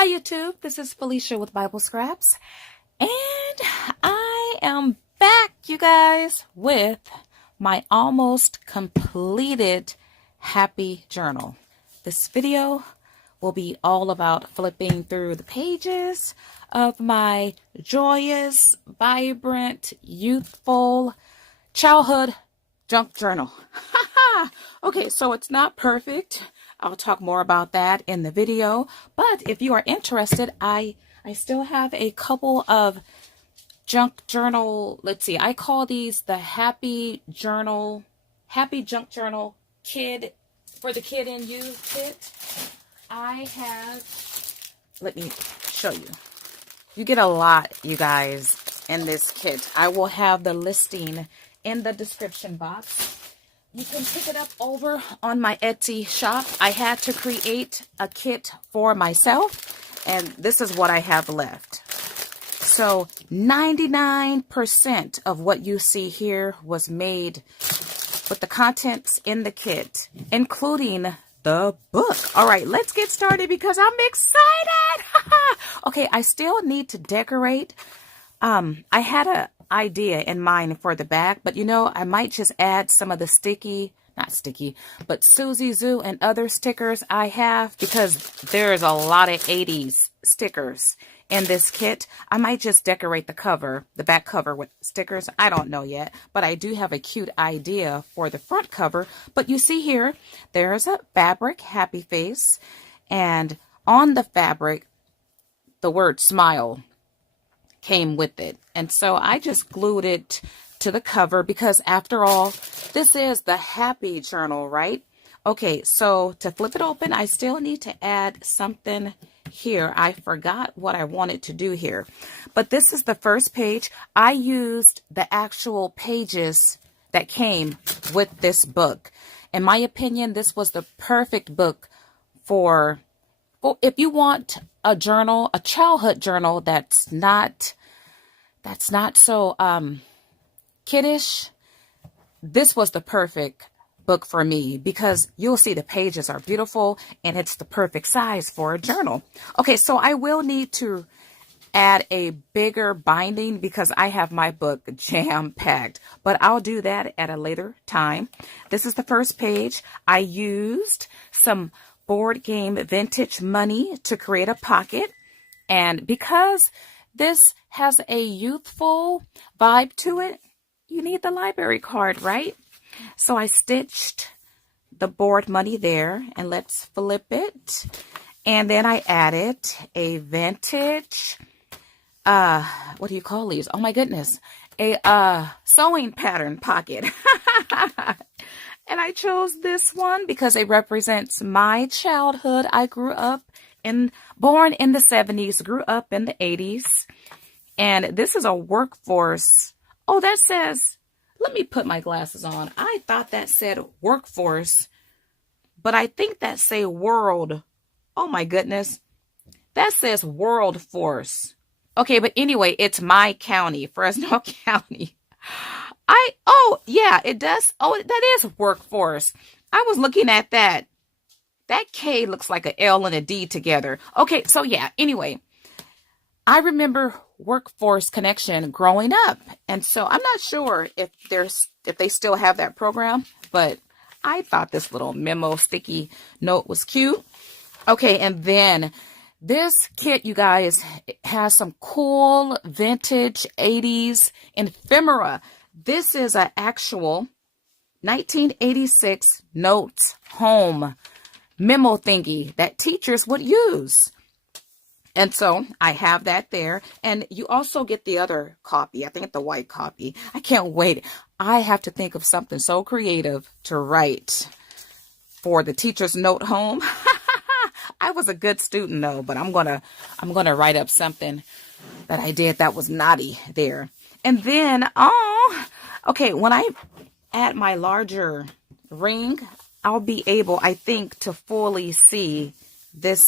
Hi YouTube, this is Felicia with Bible Scraps, and I am back, you guys, with my almost completed happy journal. This video will be all about flipping through the pages of my joyous, vibrant, youthful childhood junk journal. Okay, so it's not perfect. I'll talk more about that in the video. But if you are interested, I still have a couple of junk journal. Let's see. I call these the Happy Junk Journal Kid for the Kid in You kit. I have, let me show you. You get a lot, you guys, in this kit. I will have the listing in the description box. You can pick it up over on my Etsy shop. I had to create a kit for myself, and this is what I have left. So 99% of what you see here was made with the contents in the kit, including the book. All right, let's get started because I'm excited. Okay, I still need to decorate. I had a idea in mind for the back, but I might just add some of the but Susie Zoo and other stickers I have, because there's a lot of 80s stickers in this kit. I might just decorate the back cover with stickers. I don't know yet, but I do have a cute idea for the front cover. But you see here, there's a fabric happy face, and on the fabric, the word smile came with it. And so I just glued it to the cover because after all, this is the happy journal, right? Okay, so to flip it open, I still need to add something here. I forgot what I wanted to do here, but this is the first page. I used the actual pages that came with this book. In my opinion, this was the perfect book for, well, if you want a journal, a childhood journal that's not so kiddish. This was the perfect book for me because you'll see the pages are beautiful and it's the perfect size for a journal. Okay, so I will need to add a bigger binding because I have my book jam-packed, but I'll do that at a later time. This is the first page. I used some board game vintage money to create a pocket, and because this has a youthful vibe to it, you need the library card, right? So I stitched the board money there, and let's flip it. And then I added a vintage, what do you call these? Oh my goodness, a sewing pattern pocket. And I chose this one because it represents my childhood. I grew up born in the 70s, grew up in the 80s. And this is a workforce. Oh, that says, let me put my glasses on. I thought that said workforce, but I think that say world. Oh my goodness. That says world force. Okay, but anyway, it's my county, Fresno County. Oh, yeah, it does. Oh, that is workforce. I was looking at that. That K looks like an L and a D together. Okay, so yeah, anyway, I remember Workforce Connection growing up. And so I'm not sure if they still have that program, but I thought this little memo sticky note was cute. Okay, and then this kit, you guys, has some cool vintage 80s ephemera. This is an actual 1986 notes home memo thingy that teachers would use. And so I have that there. And you also get the other copy. I think the white copy. I can't wait. I have to think of something so creative to write for the teacher's note home. I was a good student though, but I'm gonna write up something that I did that was naughty there. And then, okay, when I add my larger ring, I'll be able, I think, to fully see this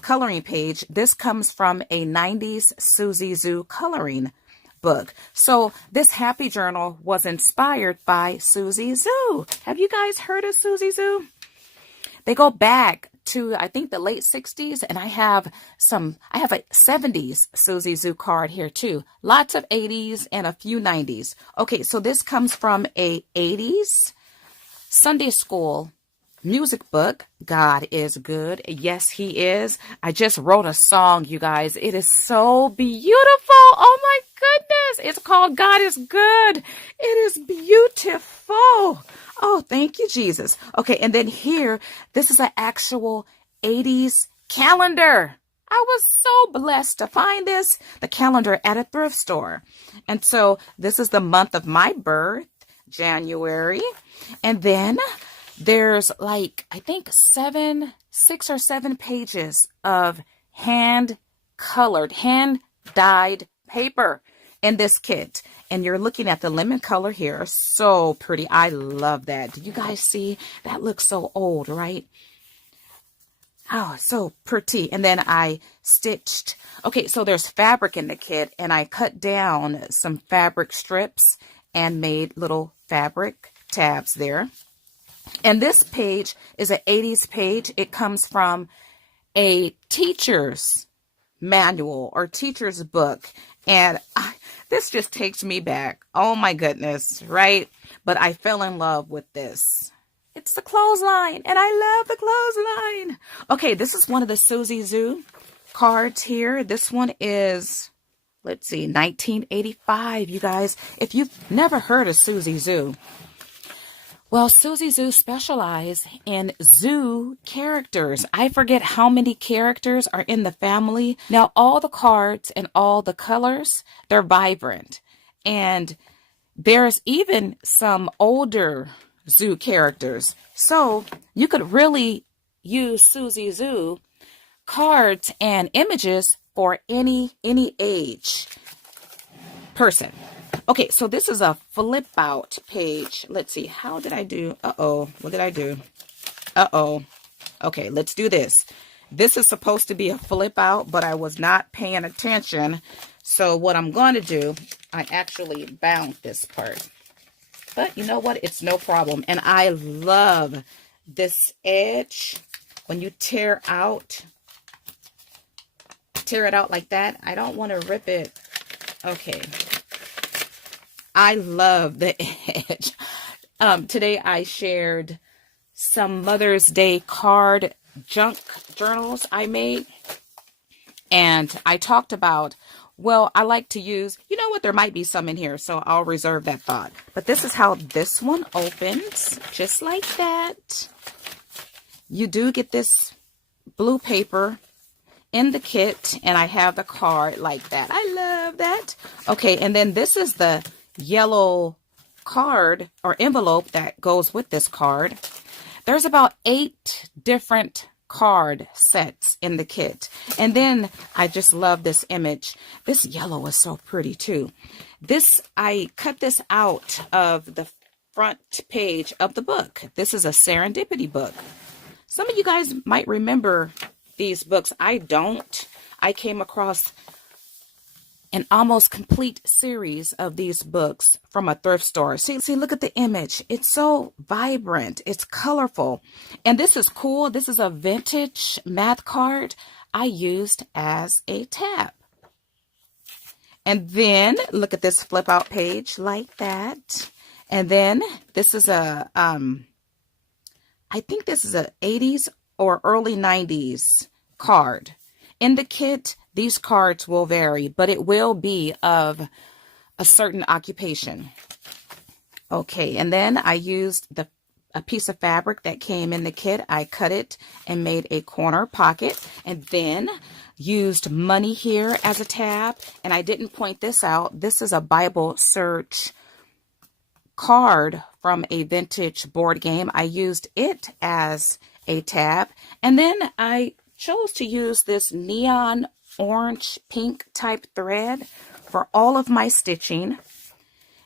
coloring page. This comes from a 90s Susie Zoo coloring book. So this happy journal was inspired by Susie Zoo. Have you guys heard of Susie Zoo? They go back to, I think, the late 60s, and I have a 70s Suzy Zoo card here too. Lots of 80s and a few 90s. Okay, so this comes from a 80s Sunday school music book. God is good. Yes, he is. I just wrote a song, you guys. It is so beautiful. Oh my goodness. It's called God is Good. It is beautiful. Oh, thank you, Jesus. Okay, and then here, this is an actual 80s calendar. I was so blessed to find the calendar at a thrift store. And so this is the month of my birth, January. And then there's like, I think 6 or 7 pages of hand-colored, hand-dyed paper in this kit. And you're looking at the lemon color here. So pretty. I love that. Do you guys see? That looks so old, right? Oh, so pretty. And then I stitched. Okay, so there's fabric in the kit, and I cut down some fabric strips and made little fabric tabs there. And this page is an 80s page. It comes from a teacher's manual or teacher's book. And this just takes me back. Oh my goodness, right? But I fell in love with this. It's the clothesline, and I love the clothesline. Okay, this is one of the Suzy Zoo cards here. This one is, let's see, 1985, you guys. If you've never heard of Suzy Zoo, well, Suzy Zoo specialize in zoo characters. I forget how many characters are in the family. Now, all the cards and all the colors, they're vibrant. And there's even some older zoo characters. So you could really use Suzy Zoo cards and images for any age person. Okay, so this is a flip out page. Let's see. How did I do? Uh-oh. What did I do? Uh-oh. Okay, let's do this. This is supposed to be a flip out, but I was not paying attention. So what I'm going to do, I actually bound this part. But you know what? It's no problem. And I love this edge. When you tear it out like that. I don't want to rip it. Okay. I love the edge. Today I shared some Mother's Day card junk journals I made. And I talked about, well, I like to use, you know what, there might be some in here, so I'll reserve that thought. But this is how this one opens, just like that. You do get this blue paper in the kit, and I have the card like that. I love that. Okay, and then this is the yellow card or envelope that goes with this card. There's about 8 different card sets in the kit. And then I just love this image. This yellow is so pretty too. I cut this out of the front page of the book. This is a serendipity book. Some of you guys might remember these books. I don't. I came across an almost complete series of these books from a thrift store. See, look at the image. It's so vibrant. It's colorful. And this is cool. This is a vintage math card I used as a tab. And then look at this flip out page like that. And then this is I think this is a 80s or early 90s card. In the kit, these cards will vary, but it will be of a certain occupation. Okay, and then I used a piece of fabric that came in the kit. I cut it and made a corner pocket, and then used money here as a tab. And I didn't point this out. This is a Bible search card from a vintage board game. I used it as a tab, and then I chose to use this neon orange pink type thread for all of my stitching.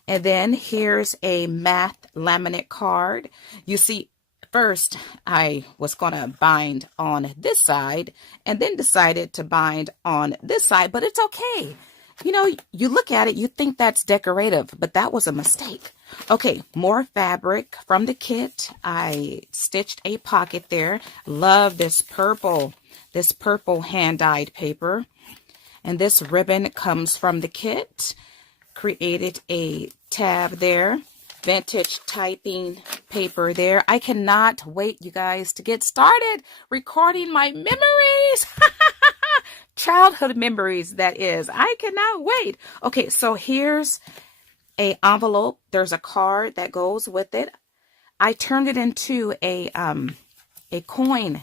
And then here's a math laminate card. You see, first I was going to bind on this side and then decided to bind on this side, but it's okay. You know, you look at it, you think that's decorative, but that was a mistake. Okay, more fabric from the kit. I stitched a pocket there. Love this purple hand-dyed paper. And this ribbon comes from the kit. Created a tab there. Vintage typing paper there. I cannot wait, you guys, to get started recording my memories. Childhood memories, that is. I cannot wait. Okay, so here's a envelope. There's a card that goes with it. I turned it into a coin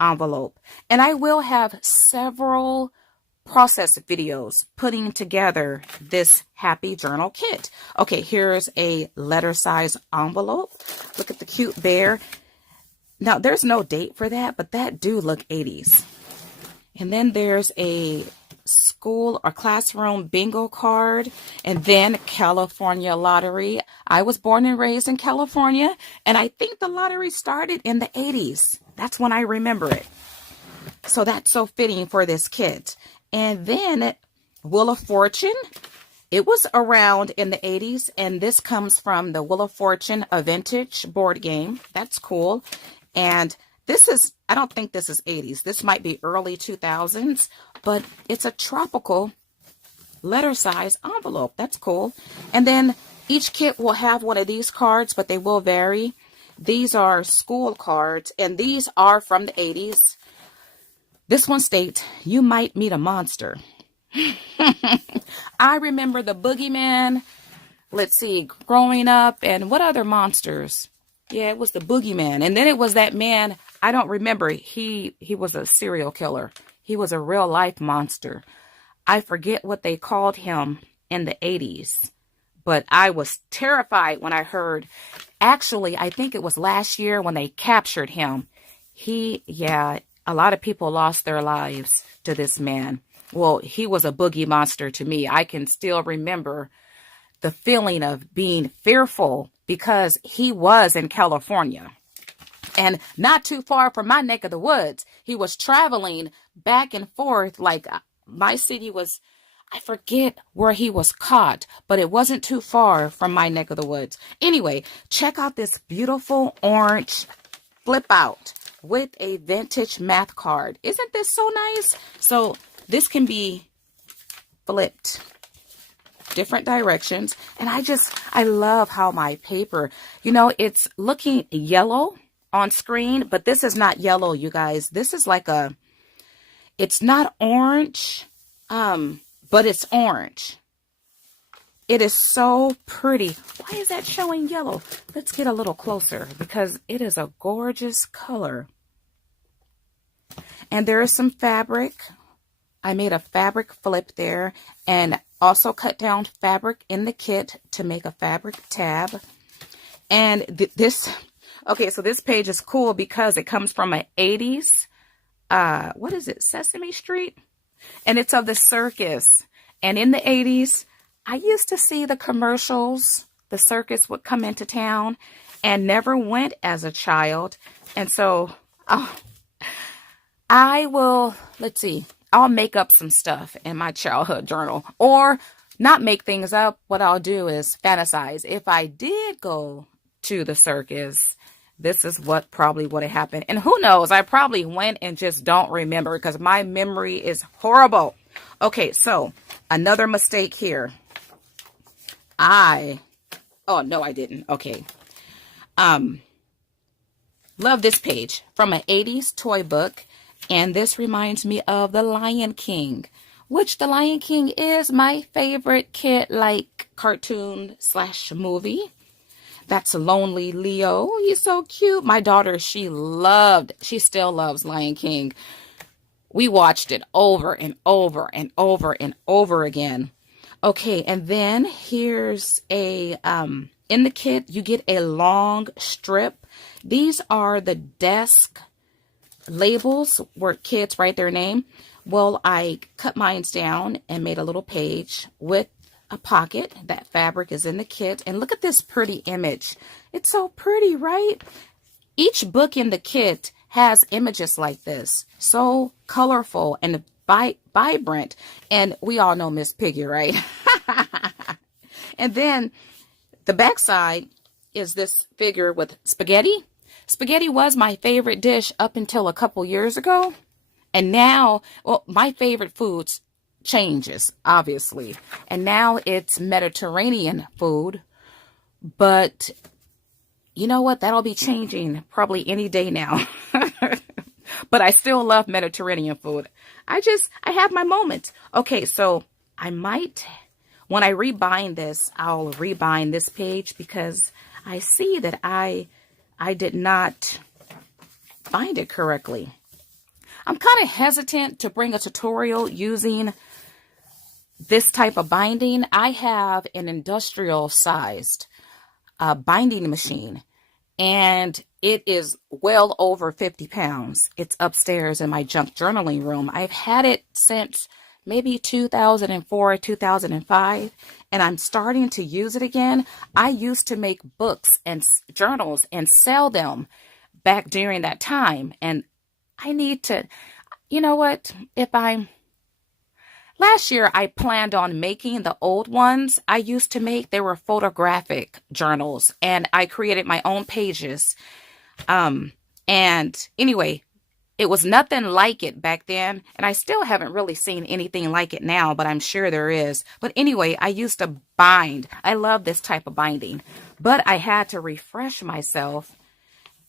envelope. And I will have several process videos putting together this happy journal kit. Okay, here's a letter size envelope. Look at the cute bear. Now, there's no date for that, but that do look 80s. And then there's a school or classroom bingo card, and then California lottery. I was born and raised in California, and I think the lottery started in the 80s. That's when I remember it. So that's so fitting for this kit. And then Wheel of Fortune. It was around in the 80s, and this comes from the Wheel of Fortune, a vintage board game. That's cool. And this is, I don't think this is 80s. This might be early 2000s, but it's a tropical letter size envelope. That's cool. And then each kit will have one of these cards, but they will vary. These are school cards, and these are from the 80s. This one states, you might meet a monster. I remember the Boogeyman. Let's see, growing up, and what other monsters? Yeah, it was the Boogeyman. And then it was that man, I don't remember. He was a serial killer. He was a real life monster. I forget what they called him in the 80s. But I was terrified when I heard, actually, I think it was last year when they captured him. Yeah, a lot of people lost their lives to this man. Well, he was a boogie monster to me. I can still remember the feeling of being fearful because he was in California and not too far from my neck of the woods. He was traveling back and forth. Like my city was, I forget where he was caught, but it wasn't too far from my neck of the woods. Anyway, check out this beautiful orange flip out with a vintage math card. Isn't this so nice? So this can be flipped different directions. And I love how my paper, you know, it's looking yellow on screen, but this is not yellow, you guys. This is like it's not orange, but it's orange. It is so pretty. Why is that showing yellow? Let's get a little closer because it is a gorgeous color. And there is some fabric. I made a fabric flip there and also cut down fabric in the kit to make a fabric tab. And okay, so this page is cool because it comes from an 80s, what is it, Sesame Street? And it's of the circus. And in the 80s, I used to see the commercials. The circus would come into town and never went as a child. And so I'll make up some stuff in my childhood journal, or not make things up. What I'll do is fantasize. If I did go to the circus, this is what probably would have happened. And who knows, I probably went and just don't remember because my memory is horrible. Okay, so another mistake here. Oh, no, I didn't. Okay. Love this page from an 80s toy book. And this reminds me of The Lion King, which The Lion King is my favorite kid-like cartoon/movie. That's Lonely Leo. He's so cute. My daughter, she still loves Lion King. We watched it over and over and over and over again. Okay, and then here's in the kit, you get a long strip. These are the desk labels where kids write their name. Well, I cut mine down and made a little page with a pocket. That fabric is in the kit. And look at this pretty image. It's so pretty, right? Each book in the kit has images like this. So colorful and vibrant. And we all know Miss Piggy, right? And then the backside is this figure with spaghetti. Spaghetti was my favorite dish up until a couple years ago. And now, well, my favorite foods changes, obviously. And now it's Mediterranean food. But you know what? That'll be changing probably any day now. But I still love Mediterranean food. I have my moments. Okay, so I might, when I rebind this, I'll rebind this page because I see that I did not bind it correctly. I'm kind of hesitant to bring a tutorial using this type of binding. I have an industrial sized binding machine, and it is well over 50 pounds. It's upstairs in my junk journaling room. I've had it since maybe 2004, 2005, and I'm starting to use it again. I used to make books and journals and sell them back during that time, and I need to, you know what, last year I planned on making the old ones I used to make. They were photographic journals, and I created my own pages. And anyway, it was nothing like it back then, and I still haven't really seen anything like it now, but I'm sure there is. But anyway, I used to bind. I love this type of binding, but I had to refresh myself.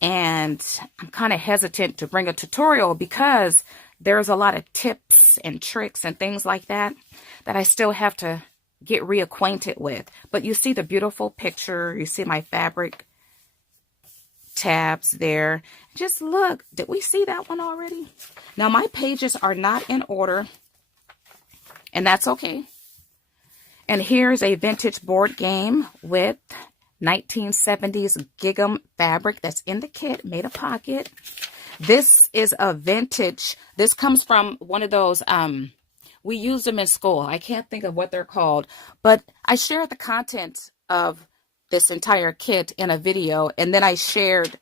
And I'm kind of hesitant to bring a tutorial because there's a lot of tips and tricks and things like that I still have to get reacquainted with. But you see the beautiful picture. You see my fabric tabs there. Just look. Did we see that one already? Now, my pages are not in order, and that's okay. And here's a vintage board game with 1970s gingham fabric that's in the kit, made a pocket. This is a vintage, this comes from one of those, we use them in school. I can't think of what they're called, but I shared the contents of this entire kit in a video, and then I shared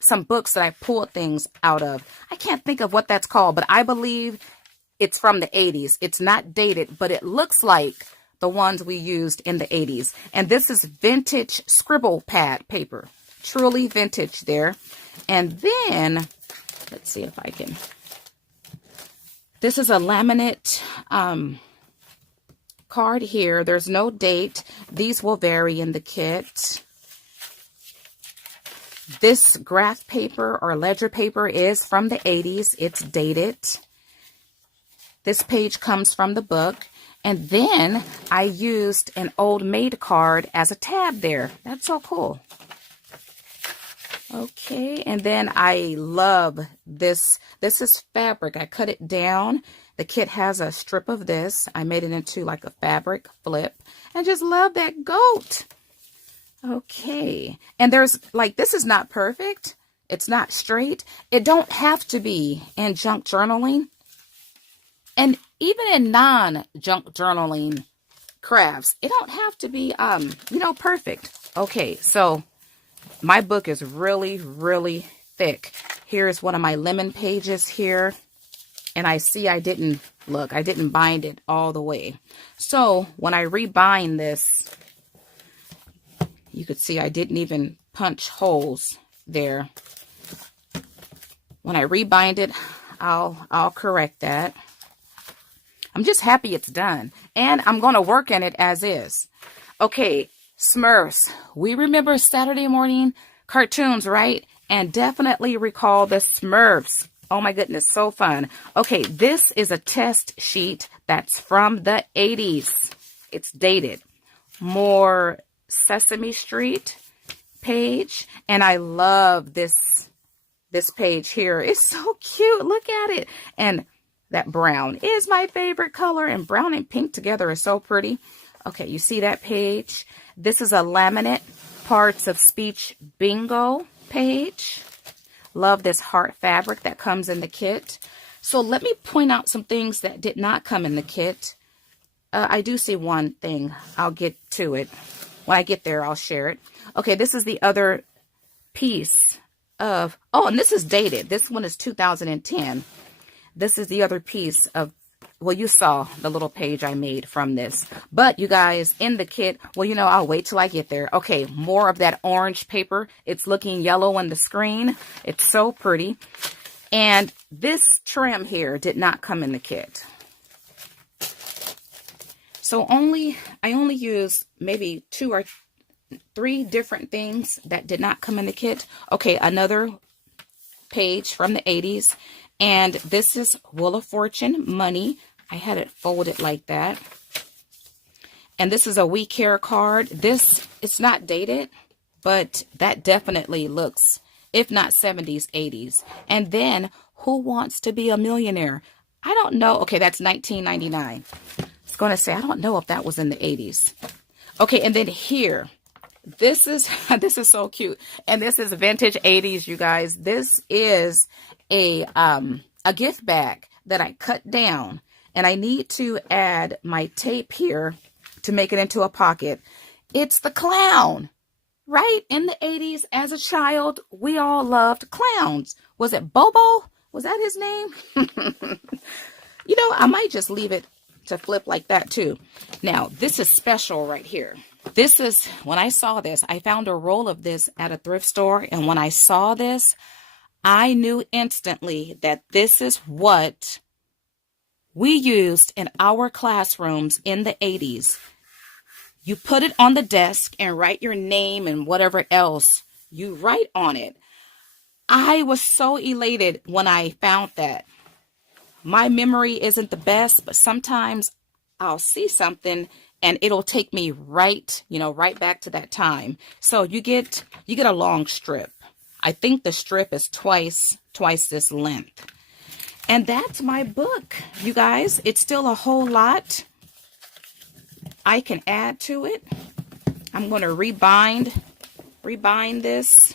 some books that I pulled things out of. I can't think of what that's called, but I believe it's from the 80s. It's not dated, but it looks like the ones we used in the 80s. And this is vintage scribble pad paper. Truly vintage there. And then, let's see if I can. This is a laminate card here. There's no date. These will vary in the kit. This graph paper or ledger paper is from the 80s. It's dated. This page comes from the book. And then I used an old maid card as a tab there. That's so cool. Okay, and then I love this. This is fabric. I cut it down. The kit has a strip of this. I made it into like a fabric flip. I just love that goat. Okay, and there's like, this is not perfect. It's not straight. It don't have to be in junk journaling. And even in non-junk journaling crafts, it don't have to be, perfect. Okay, so my book is really, really thick. Here's one of my lemon pages here. And I see I didn't bind it all the way. So when I rebind this, you could see I didn't even punch holes there. When I rebind it, I'll correct that. I'm just happy it's done. And I'm going to work in it as is. Okay, Smurfs. We remember Saturday morning cartoons, right? And definitely recall the Smurfs. Oh my goodness, so fun. Okay, this is a test sheet that's from the 80s. It's dated. More Sesame Street page. And I love this page here. It's so cute. Look at it. And that brown is my favorite color, and brown and pink together is so pretty. Okay, you see that page? This is a laminate parts of speech bingo page. Love this heart fabric that comes in the kit. So let me point out some things that did not come in the kit. I do see one thing. I'll get to it. When I get there, I'll share it. Okay, this is the other piece of, oh, and this is dated. This one is 2010. this is the other piece of, well, you saw the little page I made from this. But you guys, in the kit, well, you know, I'll wait till I get there. Okay, more of that orange paper. It's looking yellow on the screen. It's so pretty. And this trim here did not come in the kit. So I only used maybe 2 or 3 different things that did not come in the kit. Okay, another page from the 80s. And this is Wheel of Fortune money. I had it folded like that. And this is a We Care card. This, it's not dated, but that definitely looks, if not 70s, 80s. And then, Who Wants to Be a Millionaire? I don't know. Okay, that's 1999. I was going to say, I don't know if that was in the 80s. Okay, and then here, this is so cute. And this is vintage 80s, you guys. This is a gift bag that I cut down. And I need to add my tape here to make it into a pocket. It's the clown. Right? In the 80s, as a child, we all loved clowns. Was it Bobo? Was that his name? You know, I might just leave it to flip like that too. Now, this is special right here. This is, when I saw this, I found a roll of this at a thrift store. And when I saw this, I knew instantly that this is what we used in our classrooms in the 80s. You put it on the desk and write your name and whatever else you write on it. I was so elated when I found that. My memory isn't the best, but sometimes I'll see something and it'll take me right back to that time. So you get a long strip. I think the strip is twice this length. And that's my book, you guys. It's still a whole lot I can add to it. I'm going to rebind this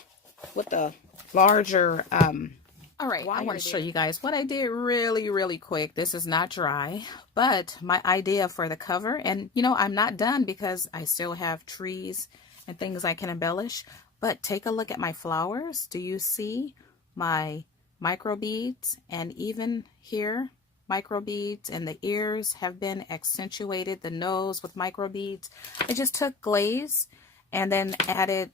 with a larger, all right, I want to show you guys what I did really quick. This is not dry, but my idea for the cover, and you know, I'm not done because I still have trees and things I can embellish, but take a look at my flowers. Do you see my micro beads? And even here, micro beads, and the ears have been accentuated, the nose with micro beads. I just took glaze and then added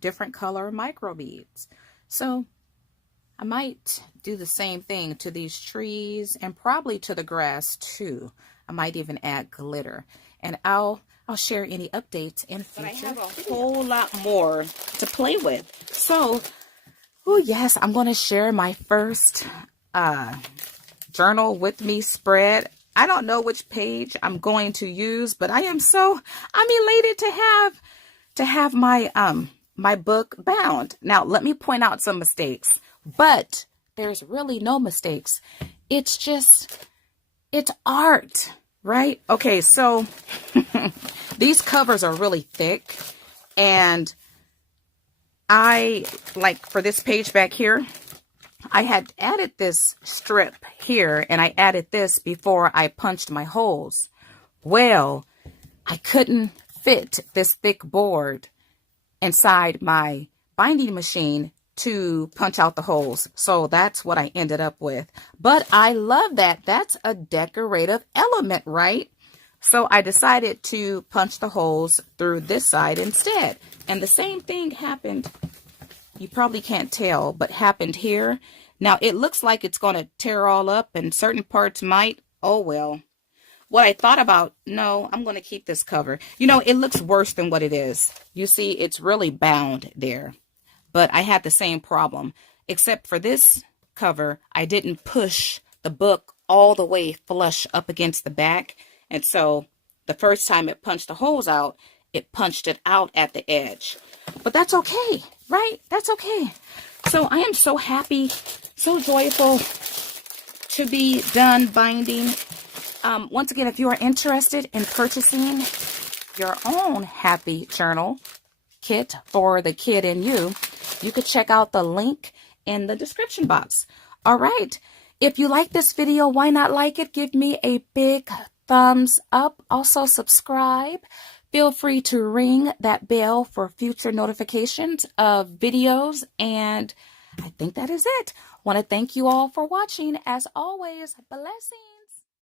different color micro beads. So I might do the same thing to these trees and probably to the grass too. I might even add glitter, and I'll share any updates in future. But I have a whole lot more to play with. So, oh yes, I'm going to share my first journal with me spread. I don't know which page I'm going to use, but I'm elated to have my book bound. Now, let me point out some mistakes. But there's really no mistakes. It's art, right? Okay, so these covers are really thick. And I, like for this page back here, I had added this strip here, and I added this before I punched my holes. Well, I couldn't fit this thick board inside my binding machine to punch out the holes. So that's what I ended up with. But I love that. That's a decorative element, right? So I decided to punch the holes through this side instead. And the same thing happened. You probably can't tell, but happened here. Now it looks like it's going to tear all up, and certain parts might. Oh, well. What I thought about, no, I'm going to keep this cover. You know, it looks worse than what it is. You see, it's really bound there. But I had the same problem, except for this cover, I didn't push the book all the way flush up against the back. And so the first time it punched the holes out, it punched it out at the edge. But that's okay, right? That's okay. So I am so happy, so joyful to be done binding. Once again, if you are interested in purchasing your own happy journal kit for the kid in you, you could check out the link in the description box. All right. If you like this video, why not like it? Give me a big thumbs up. Also subscribe. Feel free to ring that bell for future notifications of videos. And I think that is it. Want to thank you all for watching. As always, blessings.